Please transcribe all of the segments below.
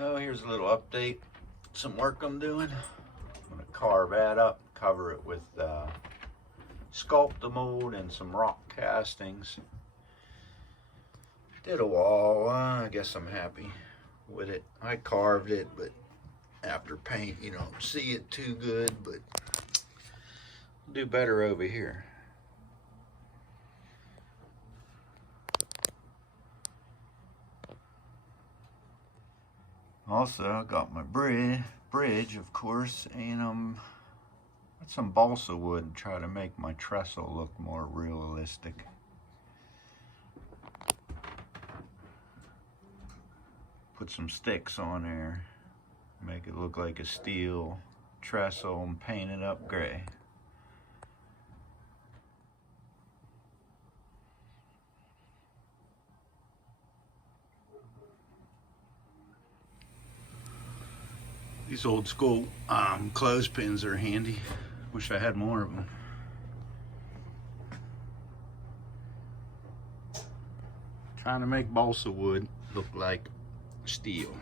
Oh, here's a little update. Some work I'm doing. I'm going to carve that up, cover it with Sculpt-A-Mold and some rock castings. Did a wall. I guess I'm happy with it. I carved it, but after paint you don't see it too good, but I'll do better over here. Also, I got my bridge, of course, and got some balsa wood to try to make my trestle look more realistic. Put some sticks on there, make it look like a steel trestle, and paint it up gray. These old school clothespins are handy. Wish I had more of them. Trying to make balsa wood look like steel.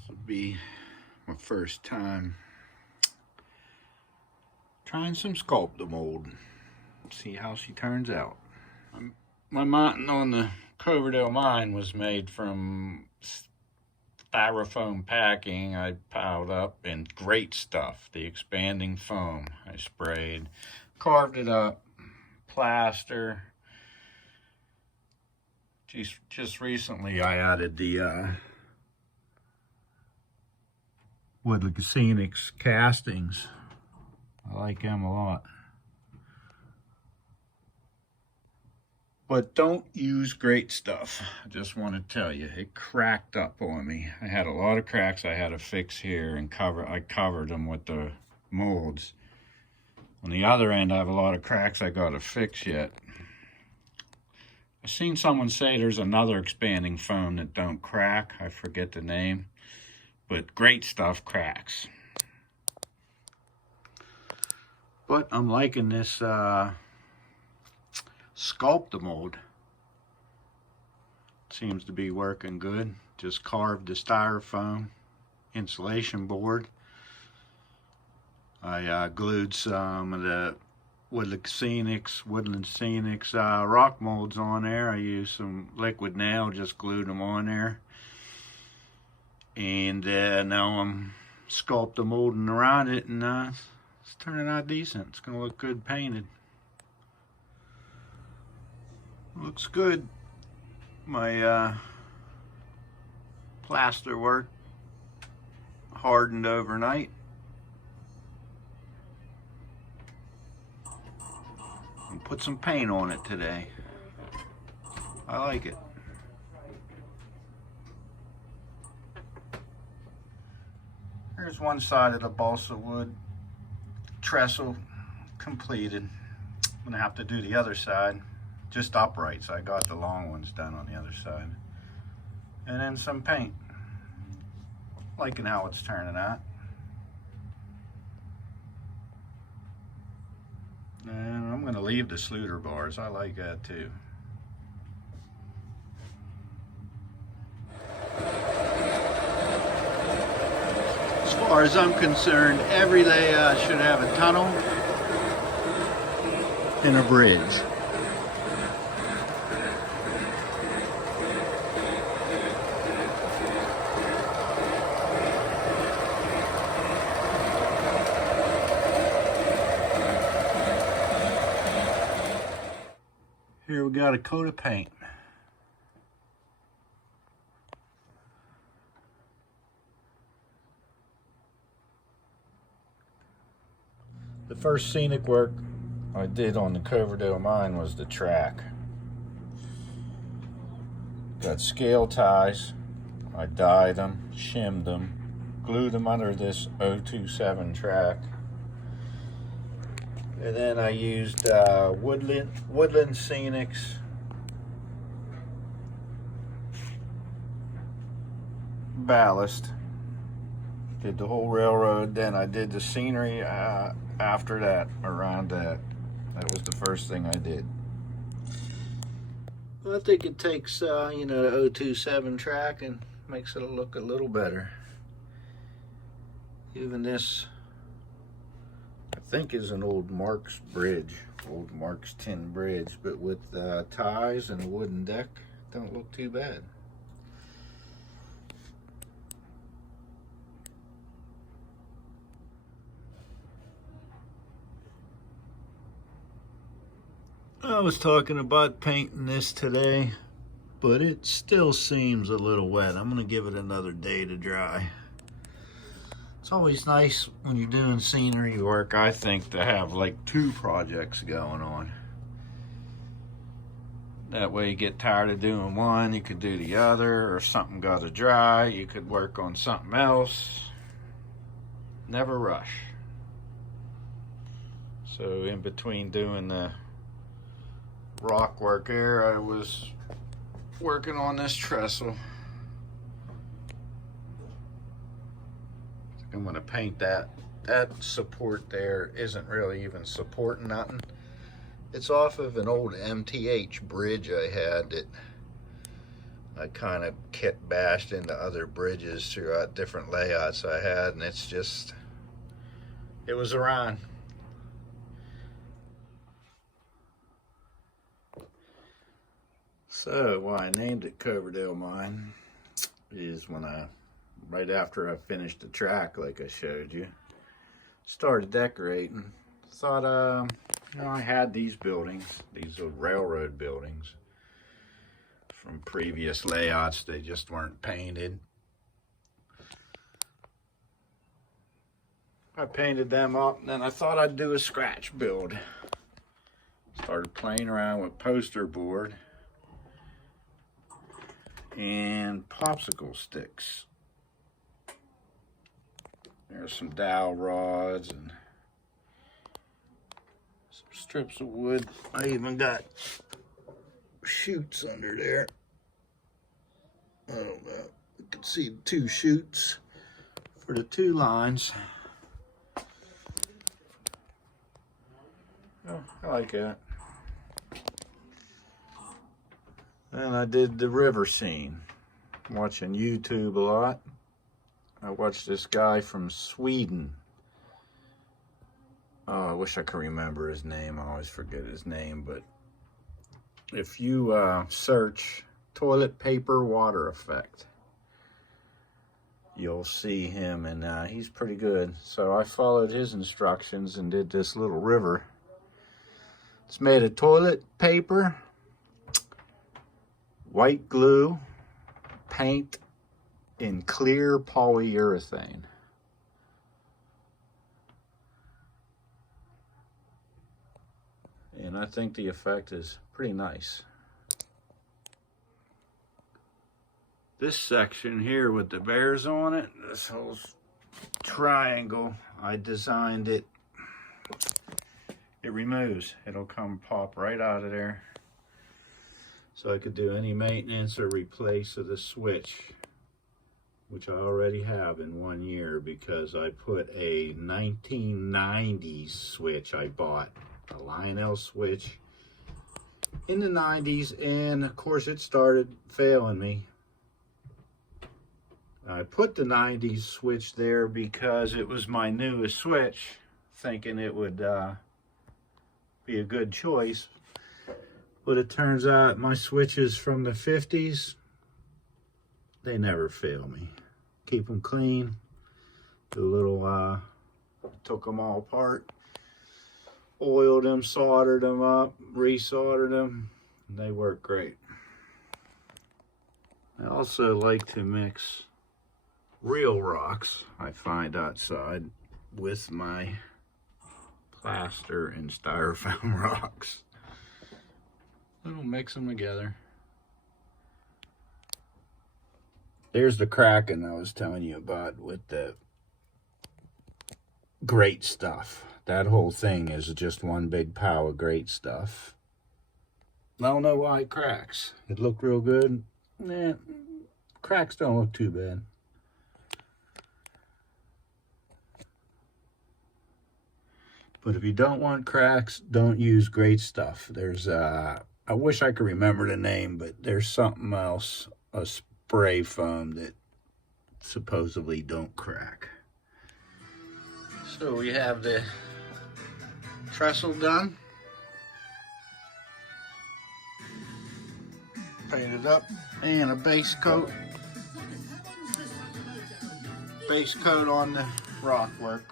This will be my first time trying some Sculpt-A-Mold. See how she turns out. My mountain on the Coverdale mine was made from styrofoam packing I piled up, and great stuff. The expanding foam I sprayed, carved it up, plaster. Just recently I added the Woodland Scenics castings. I like them a lot. But don't use great stuff. I just want to tell you, it cracked up on me. I had a lot of cracks I had to fix here, and I covered them with the molds. On the other end, I have a lot of cracks I got to fix yet. I've seen someone say there's another expanding foam that don't crack. I forget the name, but great stuff cracks. But I'm liking this Sculpt-A-Mold. Seems to be working good. Just carved the styrofoam insulation board. I glued some of the Woodland Scenics rock molds on there. I used some liquid nail, just glued them on there. And now I'm Sculpt-A-Molding around it, and it's turning out decent. It's gonna look good painted. Looks good. My plaster work hardened overnight. And put some paint on it today. I like it. Here's one side of the balsa wood trestle completed. I'm gonna have to do the other side, just uprights. I got the long ones done on the other side. And then some paint. Liking how it's turning out. And I'm gonna leave the Sluter bars. I like that too. As far as I'm concerned, every layout should have a tunnel and a bridge. Here we got a coat of paint. The first scenic work I did on the Coverdale mine was the track. Got scale ties. I dyed them, shimmed them, glued them under this 027 track. And then I used Woodland Scenics ballast. Did the whole railroad, then I did the scenery after that, around that. That was the first thing I did. Well, I think it takes, you know, the 027 track and makes it look a little better. Even this, I think, is an old Marks bridge, old Marks tin bridge, but with ties and a wooden deck, don't look too bad. I was talking about painting this today, but it still seems a little wet. I'm gonna give it another day to dry. It's always nice when you're doing scenery work, I think, to have like 2 projects going on. That way you get tired of doing one, you could do the other, or something got to dry, you could work on something else. Never rush. So in between doing the rock work here, I was working on this trestle. I'm gonna paint that. That support there isn't really even supporting nothing. It's off of an old MTH bridge I had that I kind of kit bashed into other bridges throughout different layouts I had, and it's just, it was around. So why I named it Coverdale Mine is when right after I finished the track, like I showed you, started decorating. Thought, you know, I had these buildings, these are railroad buildings from previous layouts. They just weren't painted. I painted them up, and then I thought I'd do a scratch build. Started playing around with poster board and popsicle sticks. There's some dowel rods and some strips of wood. I even got chutes under there. I don't know. You can see 2 chutes for the 2 lines. Oh, I like that. And I did the river scene. I'm watching YouTube a lot. I watched this guy from Sweden. Oh, I wish I could remember his name. I always forget his name. But if you search toilet paper water effect, you'll see him, and he's pretty good. So I followed his instructions and did this little river. It's made of toilet paper, white glue, paint, and clear polyurethane. And I think the effect is pretty nice. This section here with the bears on it, this whole triangle, I designed it. It removes. It'll come pop right out of there. So I could do any maintenance or replace of the switch, which I already have in 1 year because I put a 1990s switch I bought, a Lionel switch in the 90s, and of course it started failing me. I put the 90s switch there because it was my newest switch, thinking it would be a good choice. But it turns out my switches from the 50s, they never fail me. Keep them clean. Do a little, took them all apart, oiled them, soldered them up, resoldered them. They work great. I also like to mix real rocks I find outside with my plaster and styrofoam rocks. I'll mix them together. There's the cracking I was telling you about with the great stuff. That whole thing is just one big pile of great stuff. I don't know why it cracks. It looked real good. Nah, cracks don't look too bad. But if you don't want cracks, don't use great stuff. There's, I wish I could remember the name, but there's something else, a spray foam that supposedly don't crack. So we have the trestle done. Painted up, and a base coat. Base coat on the rock work.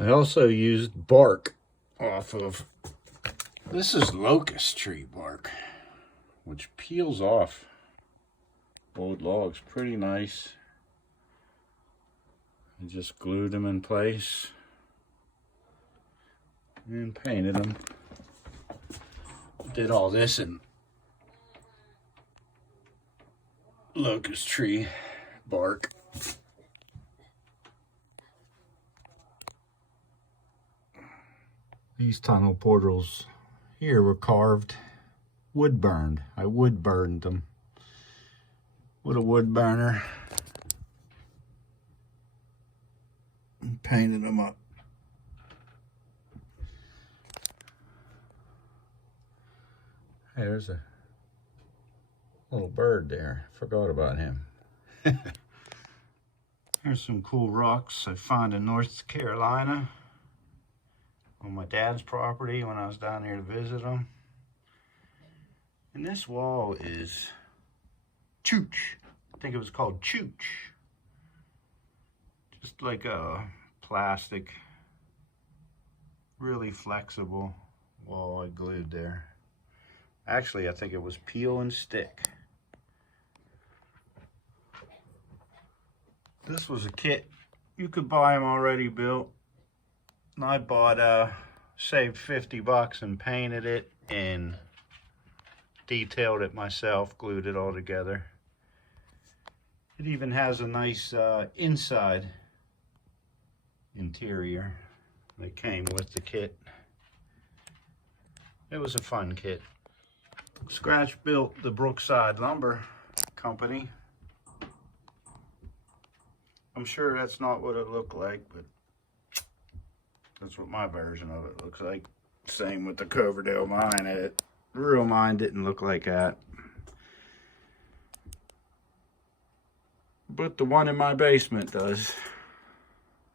I also used bark off of, this is locust tree bark, which peels off old logs pretty nice. I just glued them in place and painted them. Did all this in locust tree bark. These tunnel portals here were carved, wood burned. I wood burned them with a wood burner and painted them up. Hey, there's a little bird there. Forgot about him. There's some cool rocks I found in North Carolina on my dad's property when I was down there to visit him. And this wall is chooch. I think it was called chooch. Just like a plastic, really flexible wall I glued there. Actually, I think it was peel and stick. This was a kit. You could buy them already built. And I bought, saved 50 bucks and painted it and detailed it myself, glued it all together. It even has a nice inside interior that came with the kit. It was a fun kit. Scratch built the Brookside Lumber Company. I'm sure that's not what it looked like, but that's what my version of it looks like. Same with the Coverdale mine. The real mine didn't look like that. But the one in my basement does.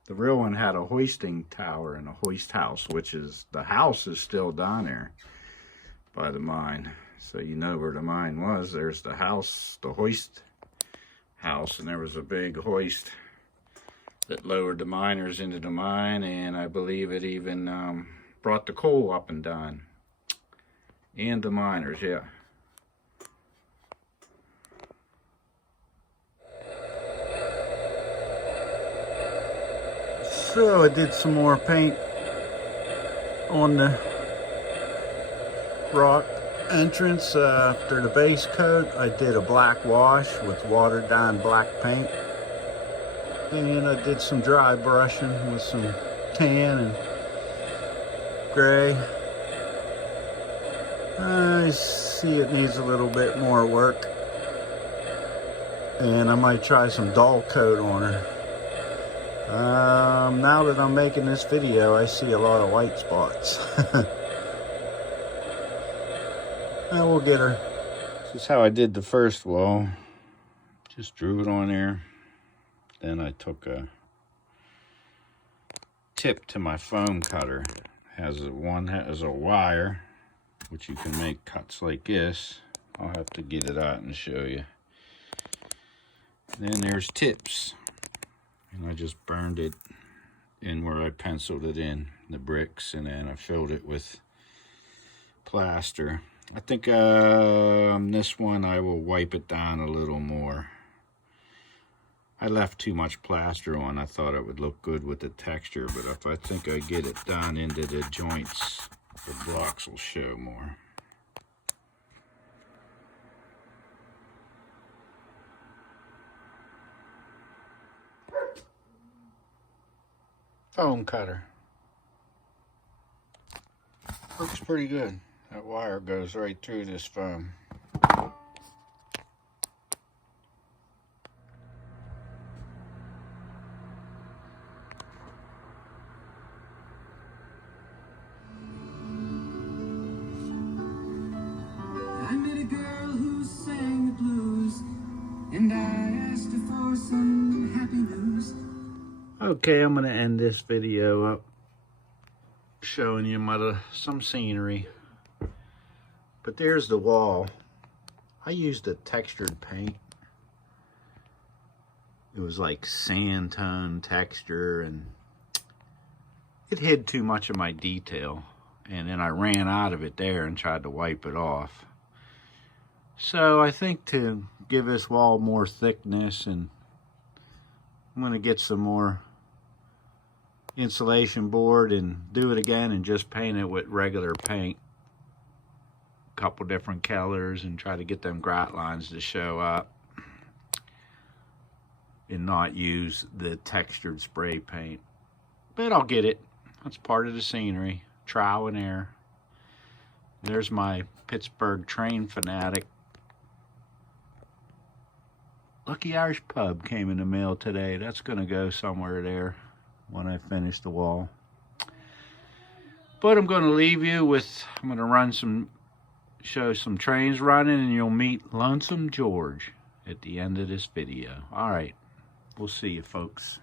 The real one had a hoisting tower and a hoist house, which is, the house is still down there by the mine. So you know where the mine was. There's the house, the hoist house, and there was a big hoist that lowered the miners into the mine, and I believe it even brought the coal up and down. And the miners, yeah. So I did some more paint on the rock entrance. After the base coat, I did a black wash with watered down black paint. And I did some dry brushing with some tan and gray. I see it needs a little bit more work. And I might try some dull coat on her. Now that I'm making this video, I see a lot of white spots. And we'll get her. This is how I did the first wall. Just drew it on there. Then I took a tip to my foam cutter. One has a wire, which you can make cuts like this. I'll have to get it out and show you. Then there's tips. And I just burned it in where I penciled it in, the bricks, and then I filled it with plaster. I think this one I will wipe it down a little more I left too much plaster on. I thought it would look good with the texture, but if I think I get it done into the joints, the blocks will show more. Foam cutter. Works pretty good. That wire goes right through this foam. I met a girl who sang the blues, and I asked her for some happy news. Okay, I'm going to end this video up showing you some scenery. But there's the wall. I used a textured paint. It was like sand tone texture, and it hid too much of my detail. And then I ran out of it there and tried to wipe it off. So I think to give this wall more thickness, and I'm going to get some more insulation board and do it again and just paint it with regular paint, a couple different colors, and try to get them grout lines to show up and not use the textured spray paint. But I'll get it. That's part of the scenery. Trial and error. There's my Pittsburgh train fanatic. Lucky Irish Pub came in the mail today. That's going to go somewhere there when I finish the wall. But I'm going to leave you with, I'm going to show some trains running, and you'll meet Lonesome George at the end of this video. All right, we'll see you, folks.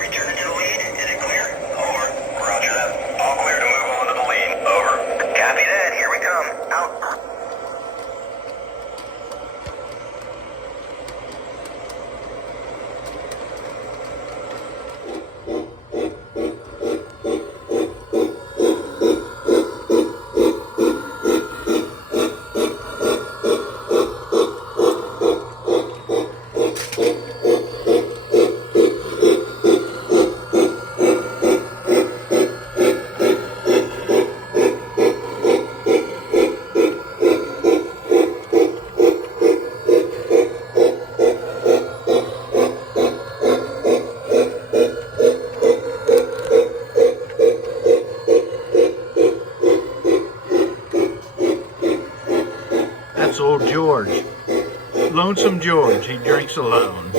Return to the lead. Is it clear? Over. Roger that. All clear to move on to the lead. Over. Copy that. Here we come. Out. That's old George. Lonesome George. He drinks alone.